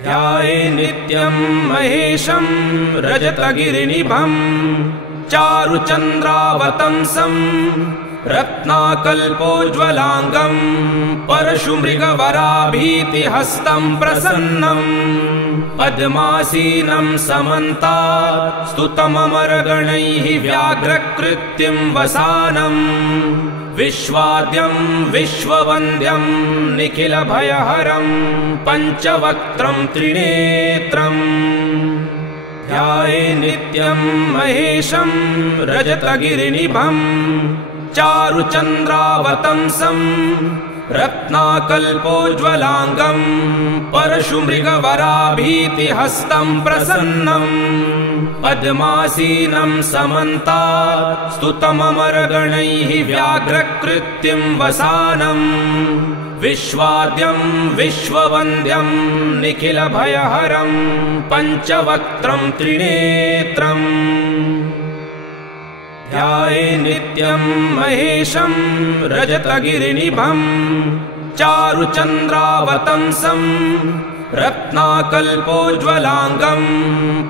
ध्याये नित्यं महेशं रजतगिरिनिभं चारुचन्द्रावतंसं रत्नाकल्पोज्ज्वलाङ्गं परशुमृगवराभीतिहस्तं प्रसन्नं पद्मासीनं समन्तात् स्तुतममरगणैः व्याघ्रकृत्यं वसानं विश्वाद्यं विश्ववन्द्यं निखिलभयहरं पञ्चवक्त्रं त्रिनेत्रम् ध्याये नित्यं महेशं रजतगिरिनिभं चारुचन्द्रावतंसं रत्नाकल्पोज्ज्वलाङ्गं परशुमृगवराभीतिहस्तं प्रसन्नं पद्मासीनं समन्तात् स्तुतममरगणैः व्याघ्रकृत्यं वसानं विश्वाद्यं विश्ववन्द्यं निखिलभयहरं पञ्चवक्त्रं त्रिनेत्रम् ध्याये नित्यं महेशं रजतगिरिनिभं चारुचन्द्रावतंसं रत्नाकल्पोज्ज्वलाङ्गं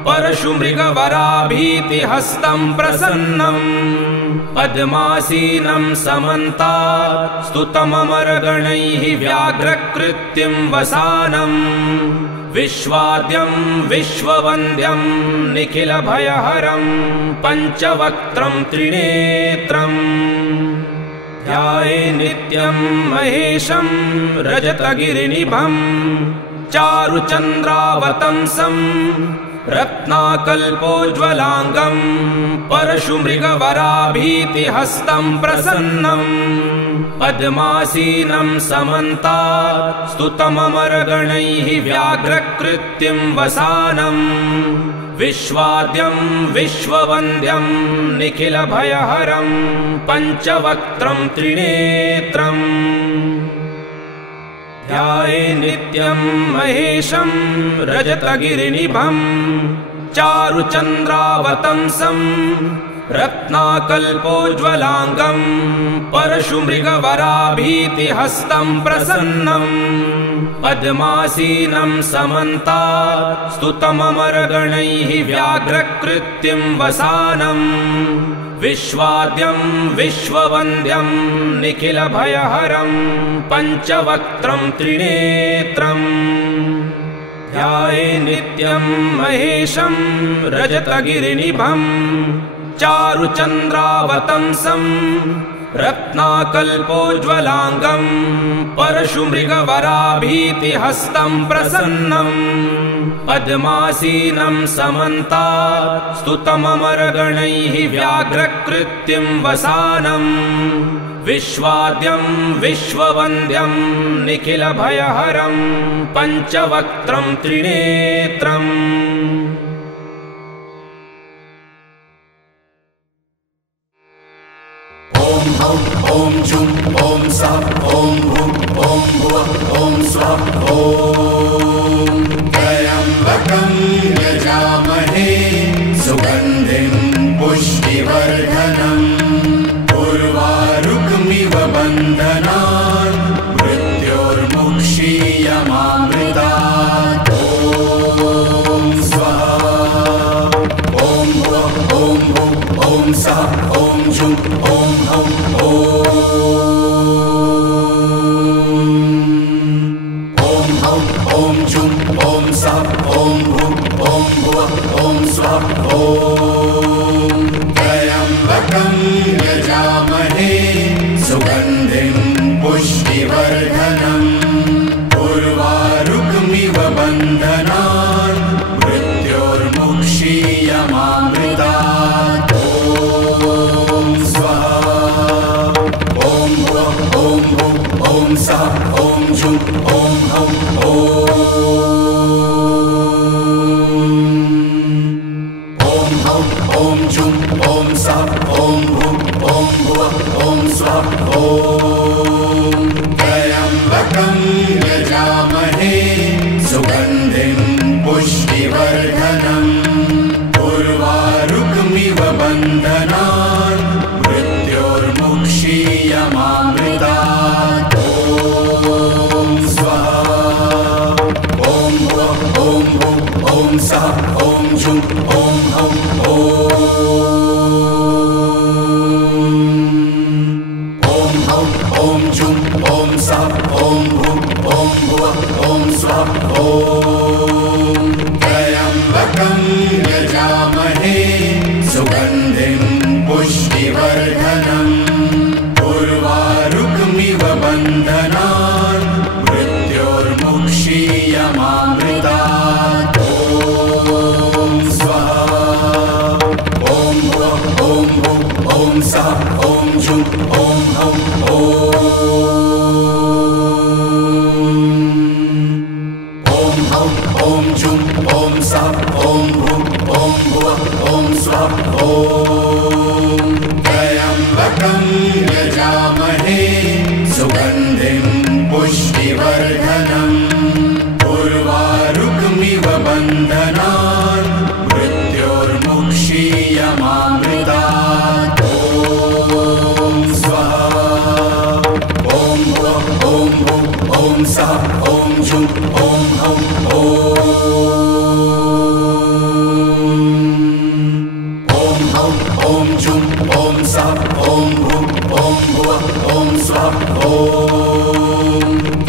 परशुमृगवराभीतिहस्तं प्रसन्नं पद्मासीनं समन्तात् स्तुतममरगणैः व्याघ्रकृत्यं वसानं विश्वाद्यं विश्ववन्द्यं निखिलभयहरं पञ्चवक्त्रं त्रिनेत्रम् ध्याये नित्यं महेशं रजतगिरिनिभं चारुचन्द्रावतंसं रत्नाकल्पोज्ज्वलाङ्गं परशुमृगवराभीतिहस्तं प्रसन्नं पद्मासीनं समन्तात् स्तुतममरगणैः व्याघ्रकृत्यं वसानं विश्वाद्यं विश्ववन्द्यं निखिलभयहरं पञ्चवक्त्रं त्रिनेत्रम् ध्याये नित्यं महेशं रजतगिरिनिभं चारुचन्द्रावतंसं रत्नाकल्पोज्ज्वलाङ्गं परशुमृगवराभीतिहस्तं प्रसन्नं पद्मासीनं समन्तात् स्तुतममरगणैः व्याघ्रकृत्यं वसानं विश्वाद्यं विश्ववन्द्यं निखिलभयहरं पञ्चवक्त्रं त्रिनेत्रम् ध्याये नित्यं महेशं रजतगिरिनिभं चारुचन्द्रावतंसं रत्नाकल्पोज्ज्वलाङ्गं परशुमृगवराभीतिहस्तं प्रसन्नं पद्मासीनं समन्तात् स्तुतममरगणैः व्याघ्रकृत्यं वसानं विश्वाद्यं विश्ववन्द्यं निखिलभयहरं पञ्चवक्त्रं त्रिनेत्रम् ॐ जुं ॐ सा ॐ भुं ॐ भुवः ॐ स्वः ॐ त्र्यम्बकं यजामहे सुगन्धिं पुष्टिवर्धनम् उर्वारुकमिव बन्धनान् मृत्योर्मुक्षीयमामृतात् ॐ स्वाहा ॐ भुवः ॐ भुं ॐ सा ॐ जुं ॐ हौं ॐ जुं ॐ सा ॐ भुं ॐ भुवः ॐ स्वः ॐ त्र्यम्बकं यजामहे सुगन्धिं पुष्टिवर्धनम् उर्वारुकमिव बन्धनान् मृत्योर्मुक्षीयमामृतात् ॐ स्वाहा ॐ भुवः ॐ भुं ॐ सा ॐ जुं ॐ हौं ॐ जुं ॐ सा ॐ भुं ॐ भुवः ॐ स्वः ॐ त्र्यम्बकं यजामहे सुगन्धिं पुष्टिवर्धनम् उर्वारुकमिव बन्धनान् मृत्योर्मुक्षीयमामृतात् ॐ स्वाहा सः ॐ जुं ॐ हौं ॐ हौं ॐ जुं ॐ सः ॐ भुं ॐ भुवः ॐ स्वः ॐ त्र्यम्बकं यजामहे सुगन्धिं पुष्टिवर्धनम् उर्वारुकमिव बन्धनान् मृत्योर्मुक्षीयमामृतात् ॐ स्वाहा ॐ भुवः ॐ भुं ॐ सः ॐ जुं ॐ हौं ॐ हौं ॐ जुं ॐ सः ॐ भुं ॐ भुवः ॐ स्वः ॐ त्र्यम्बकं यजामहे सुगन्धिं पुष्टिवर्धनम् उर्वारुकमिव बन्धनान् मृत्योर्मुक्षीयमामृतात् ॐ स्वाहा ॐ भुवः ॐ भुं ॐ सः ॐ जुं ॐ हौं ॐ हौं ॐ जुं ॐ सः ॐ भुं ॐ भुवः ॐ स्वः ॐ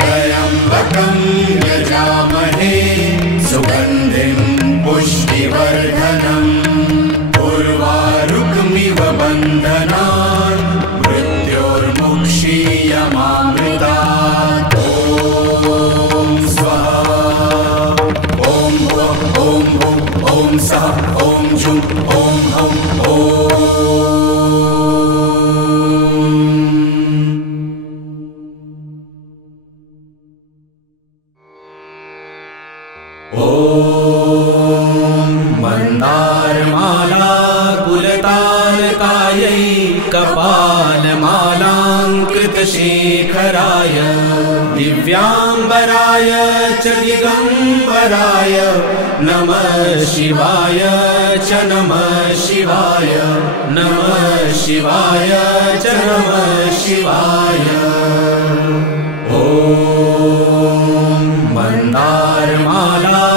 त्र्यम्बकं यजामहे सुगन्धिं पुष्टिवर्धनम् उर्वारुकमिव बन्धनान् मृत्योर्मुक्षीयमामृतात् ॐ स्वाहा ॐ भुवः ॐ भुं ॐ सः ॐ जुं ॐ हौं मन्दारमाला कुलतालकायै कपालमालाङ्कृतशेखराय दिव्याम्बराय च दिगम्बराय नमः शिवाय च नमः शिवाय नमः शिवाय च नमः शिवाय ॐ मन्दारमाला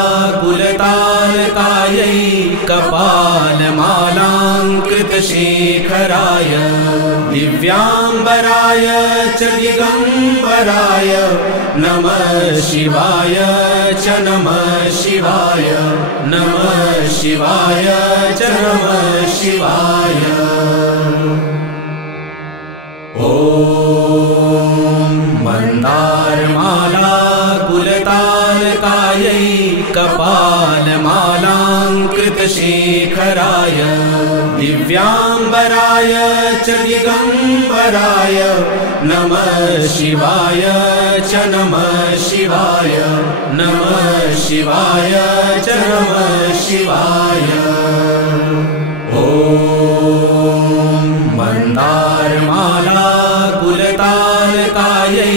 कुलतालकायै कपालमालाङ्कृतशेखराय दिव्याम्बराय च दिगम्बराय नमः शिवाय च नमः शिवाय नमः शिवाय च नमः शिवाय ॐ मन्दारमाला कुलतालकायै कपालमालाङ्कृतशेखराय दिव्याम्बराय च दिगम्बराय नमः शिवाय च नमः शिवाय नमः शिवाय च नमः शिवाय ॐ मन्दारमाला कुलतालकायै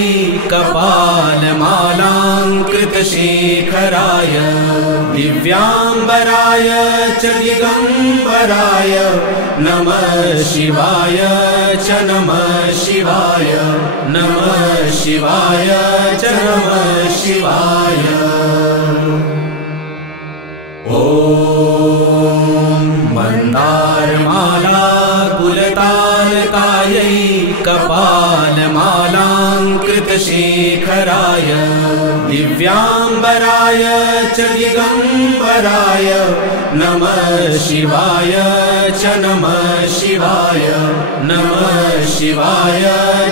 कपालमालाङ्कृतशेखराय दिव्याम्बराय च दिगम्बराय नमः शिवाय च नमः शिवाय नमः शिवाय च नमः शिवाय ॐ मन्दारमाला कुलतालकायै कपालमालाङ्कृतशेखराय दिव्याम्बराय च दिगम्बराय नमः शिवाय च नमः शिवाय नमः शिवाय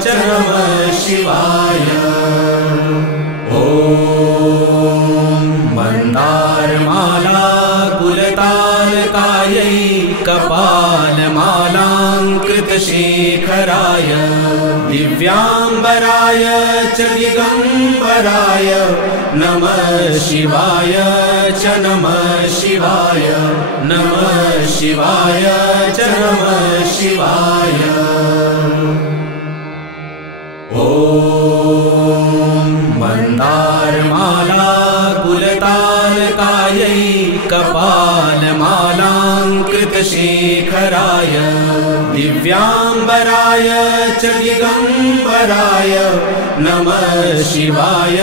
च नमः शिवाय ॐ मन्दारमाला कुलतालकायै कपालमालाङ्कृतशेखराय दिव्याम्बराय च दिगम्बराय नमः शिवाय च नमः शिवाय नमः शिवाय च नमः शिवाय ॐ मन्दारमाला कुलतालकायै कपालमालाङ्कृतशेखराय दिव्याम्बराय च दिगम्बराय नमः शिवाय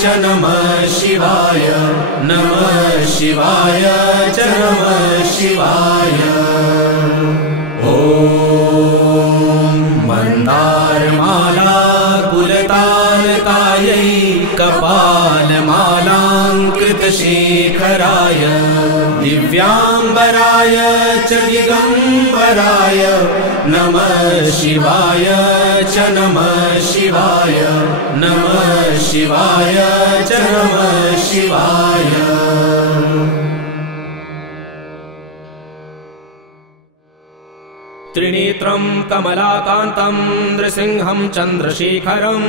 च नमः शिवाय शिवाय नमः शिवाय च नमः शिवाय। ॐ मन्दारमाला कुलतालकायै कपालमालाङ्कृतशेखराय दिव्याम्बराय च दिगम्बराय नमः शिवाय च नमः शिवाय नमः शिवाय च नमः शिवाय। त्रिनेत्रं कमलाकान्तं नृसिंहं चन्द्रशेखरं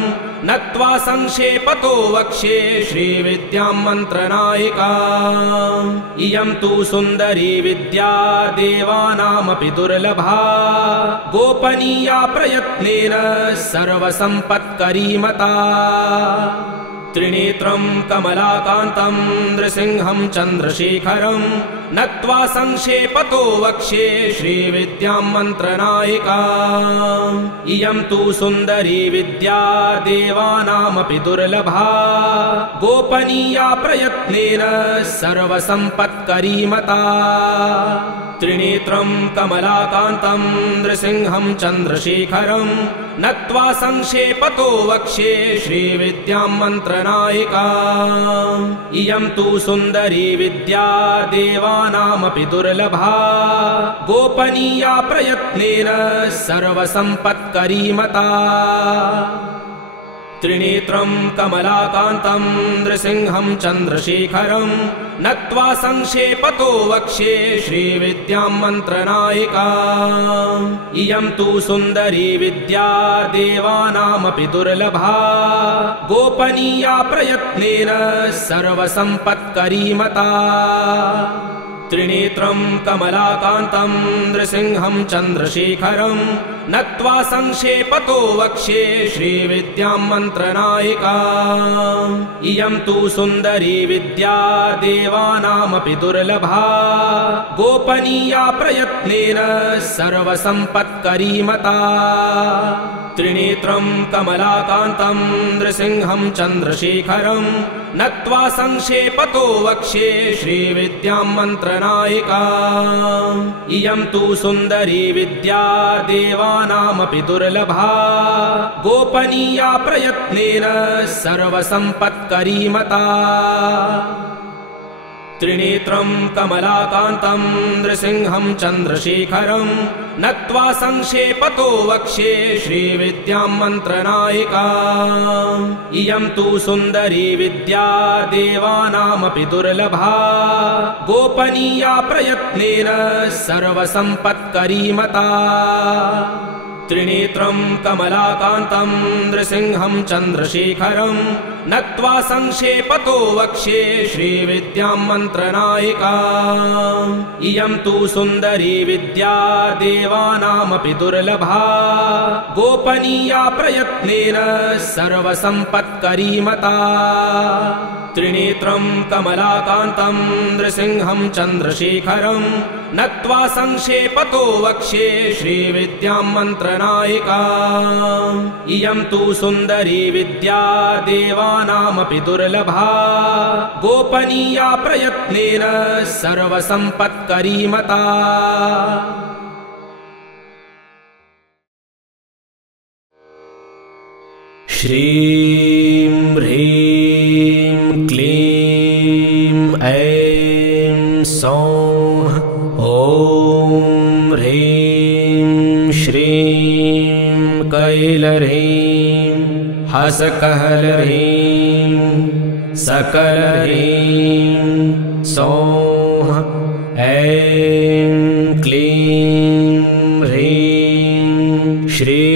नत्वा संक्षेपतो वक्ष्ये श्रीविद्यां मन्त्रनायिका। इयं तु सुन्दरी विद्या देवानामपि दुर्लभा गोपनीया प्रयत्नेन सर्वसम्पत्करी मता। त्रिनेत्रं कमलाकान्तं नृसिंहं चन्द्रशेखरं नत्वा संक्षेपतो वक्ष्ये श्रीविद्यां मन्त्रनायिका। इयं तु सुन्दरी विद्या देवानामपि दुर्लभा गोपनीया प्रयत्नेन सर्वसम्पत्करी मता। त्रिनेत्रं कमलाकान्तं नृसिंहं चन्द्रशेखरं नत्वा संक्षेपतो वक्ष्ये श्रीविद्यां मन्त्रनायिका। इयं तु सुन्दरी विद्या देवानामपि दुर्लभा गोपनीया प्रयत्नेन सर्वसम्पत्करी मता। त्रिनेत्रं कमलाकान्तं नृसिंहं चन्द्रशेखरं नत्वा संक्षेपतो वक्ष्ये श्रीविद्यां मन्त्रनायिका। इयं तु सुन्दरी विद्या देवानामपि दुर्लभा गोपनीया प्रयत्नेन सर्वसम्पत्करी मता। त्रिनेत्रं कमलाकान्तं नृसिंहं चन्द्रशेखरं नत्वा संक्षेपतो वक्ष्ये श्रीविद्यां मन्त्रनायिका। इयं तु सुन्दरी विद्या देवानामपि दुर्लभा गोपनीया प्रयत्नेन सर्वसम्पत्करी मता। त्रिनेत्रं कमलाकान्तं नृसिंहं चन्द्रशेखरं नत्वा संक्षेपतो वक्ष्ये श्रीविद्यां मन्त्रनायिका। इयं तु सुन्दरी विद्या देवानामपि दुर्लभा गोपनीया प्रयत्नेन सर्वसम्पत्करी मता। त्रिनेत्रं कमलाकान्तं नृसिंहं चन्द्रशेखरं नत्वा संक्षेपतो वक्ष्ये श्रीविद्यां मन्त्रनायिका। इयं तु सुन्दरी विद्या देवानामपि दुर्लभा गोपनीया प्रयत्नेन सर्वसम्पत्करी मता। त्रिनेत्रं कमलाकान्तं नृसिंहं चन्द्रशेखरं नत्वा संक्षेपतो वक्ष्ये श्रीविद्यां मन्त्रनायिका। इयं तु सुन्दरी विद्या देवानामपि दुर्लभा गोपनीया प्रयत्नेन सर्वसम्पत्करी मता। त्रिनेत्रं कमलाकान्तं नृसिंहं चन्द्रशेखरं नत्वा संक्षेपतो वक्ष्ये श्रीविद्यां मन्त्रनायिका। इयं तु सुन्दरी विद्या देवानामपि दुर्लभा गोपनीया प्रयत्नेन सर्वसम्पत्करी मता। श्रीं ह्रीं क्लीं ऐं सौः ॐ ह्रीं श्रीं कैलह्रीं हसकहलह्रीं सकलह्रीं सौः ऐं क्लीं ह्रीं श्रीं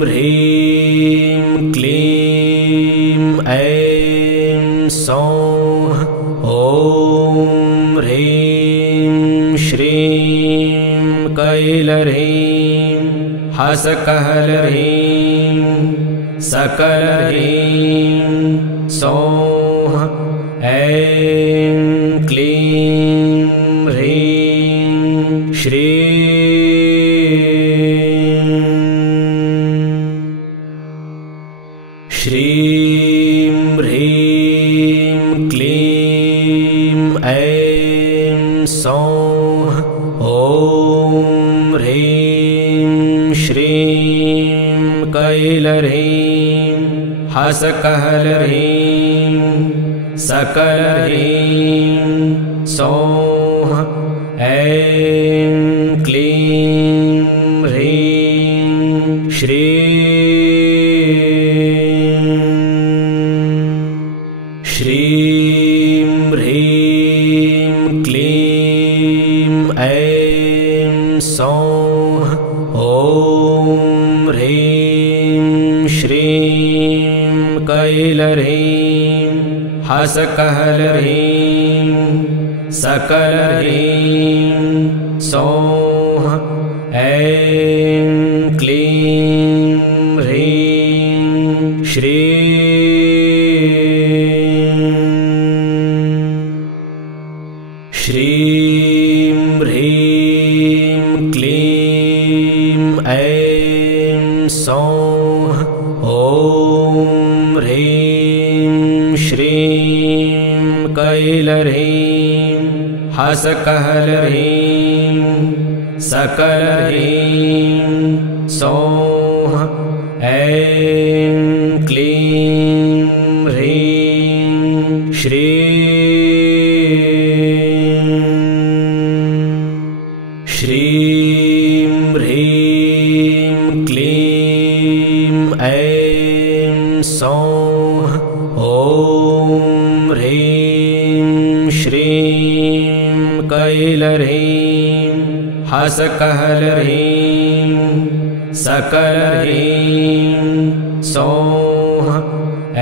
ह्रीं क्लीं ऐं सौः ॐ ह्रीं श्रीं कैलह्रीं हसकहलह्रीं सकलह्रीं सौः ऐं क्लीं ह्रीं श्रीं श्रीं कैलह्रीं हसकहलह्रीं सकलह्रीं सौः ऐं क्लीं ह्रीं श्रीं ह्रीं क्लीं ऐं सौः ॐ ह्रीं श्रीं कैलह्रीं हसकहलह्रीं सकलह्रीं सौः ऐं क्लीं ह्रीं श्रीं ह्रीं क्लीं ऐं सौः ॐ ह्रीं श्रीं कैलह्रीं हसकहलह्रीं सकलह्रीं सौः ऐं क्लीं ह्रीं श्रीं ह्रीं क्लीं ऐं सौः ॐ ह्रीं श्रीं कैलह्रीं हसकहलह्रीं सकलह्रीं सौः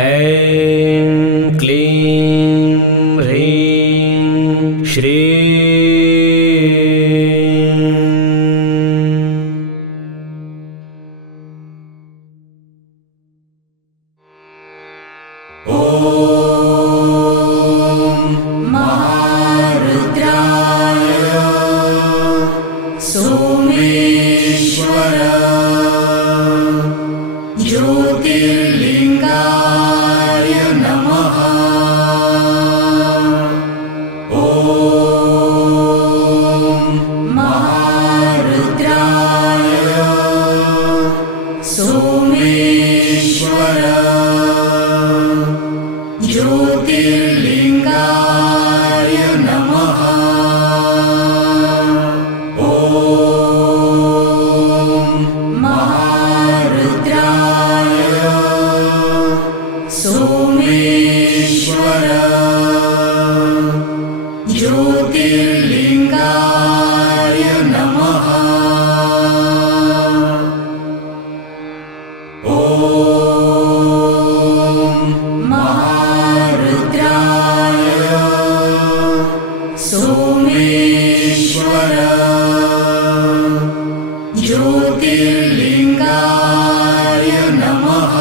ऐं क्लीं ह्रीं ज्योतिर्लिंगाय नमः। ॐ महारुद्राय सोमेश्वर ज्योतिर्लिंगाय नमः। सोमेश्वर ज्योतिर्लिंगाय नमः। ॐ महारुद्राय सोमेश्वर ज्योतिर्लिंगाय नमः।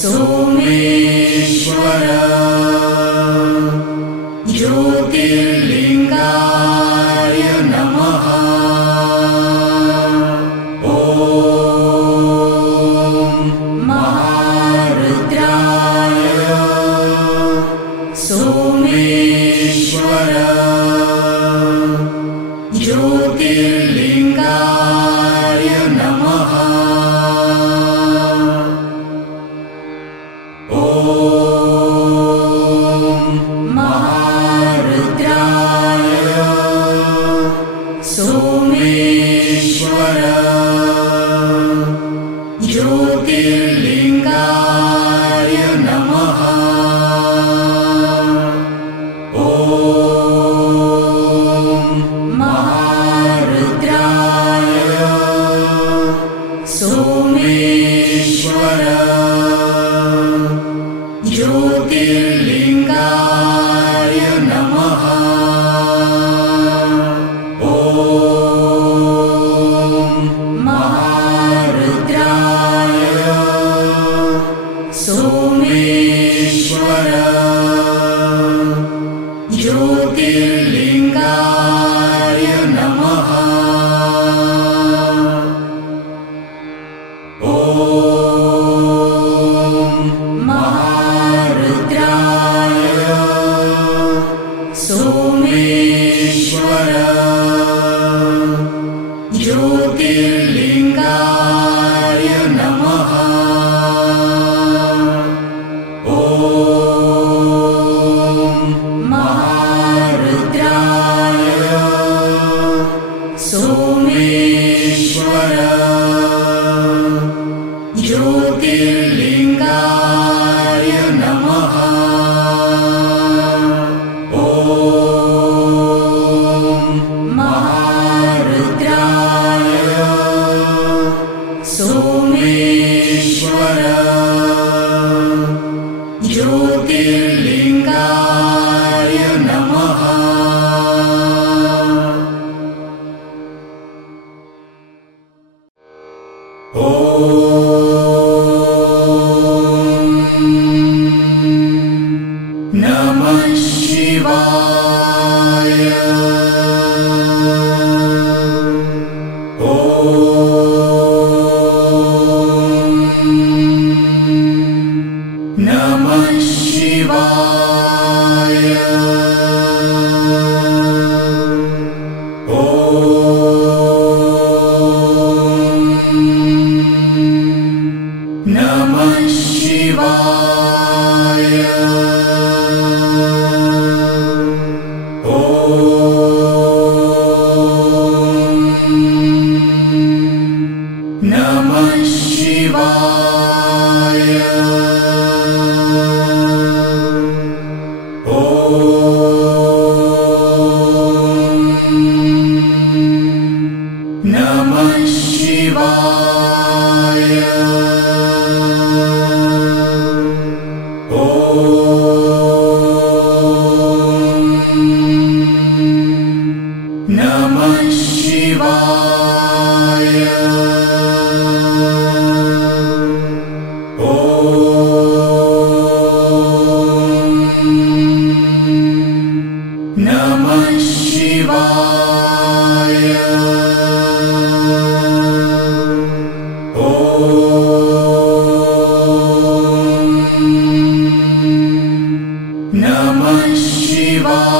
सोमेश्वर ज्योतिर्लिंगाय नमः। ॐ महारुद्राय सोमेश्वर ज्योतिर्लिंगाय नमः। सोमेश्वर ज्योतिर्लिंगाय नमः। ॐ नमः शिवाय नमः शिवाय नमः शिवाय नमः शिवाय नमः शिवाय नमः शिवाय नमः शिवाय नमः शिवाय नमः शिवाय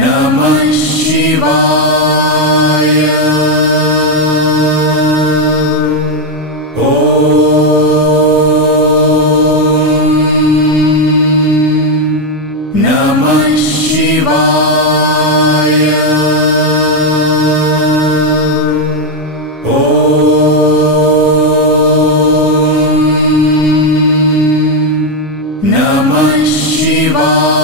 नमः शिवाय नमः शिवाय नमः शिवाय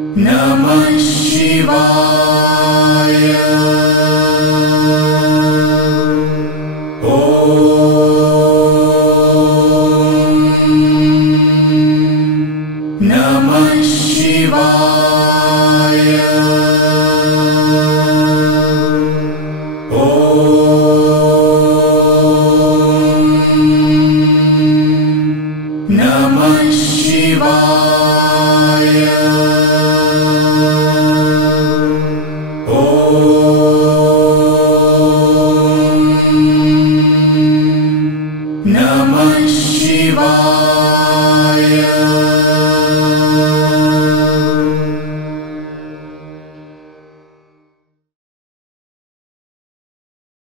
नमः शिवाय नमः शिवाय नमः शिवाय नमः शिवाय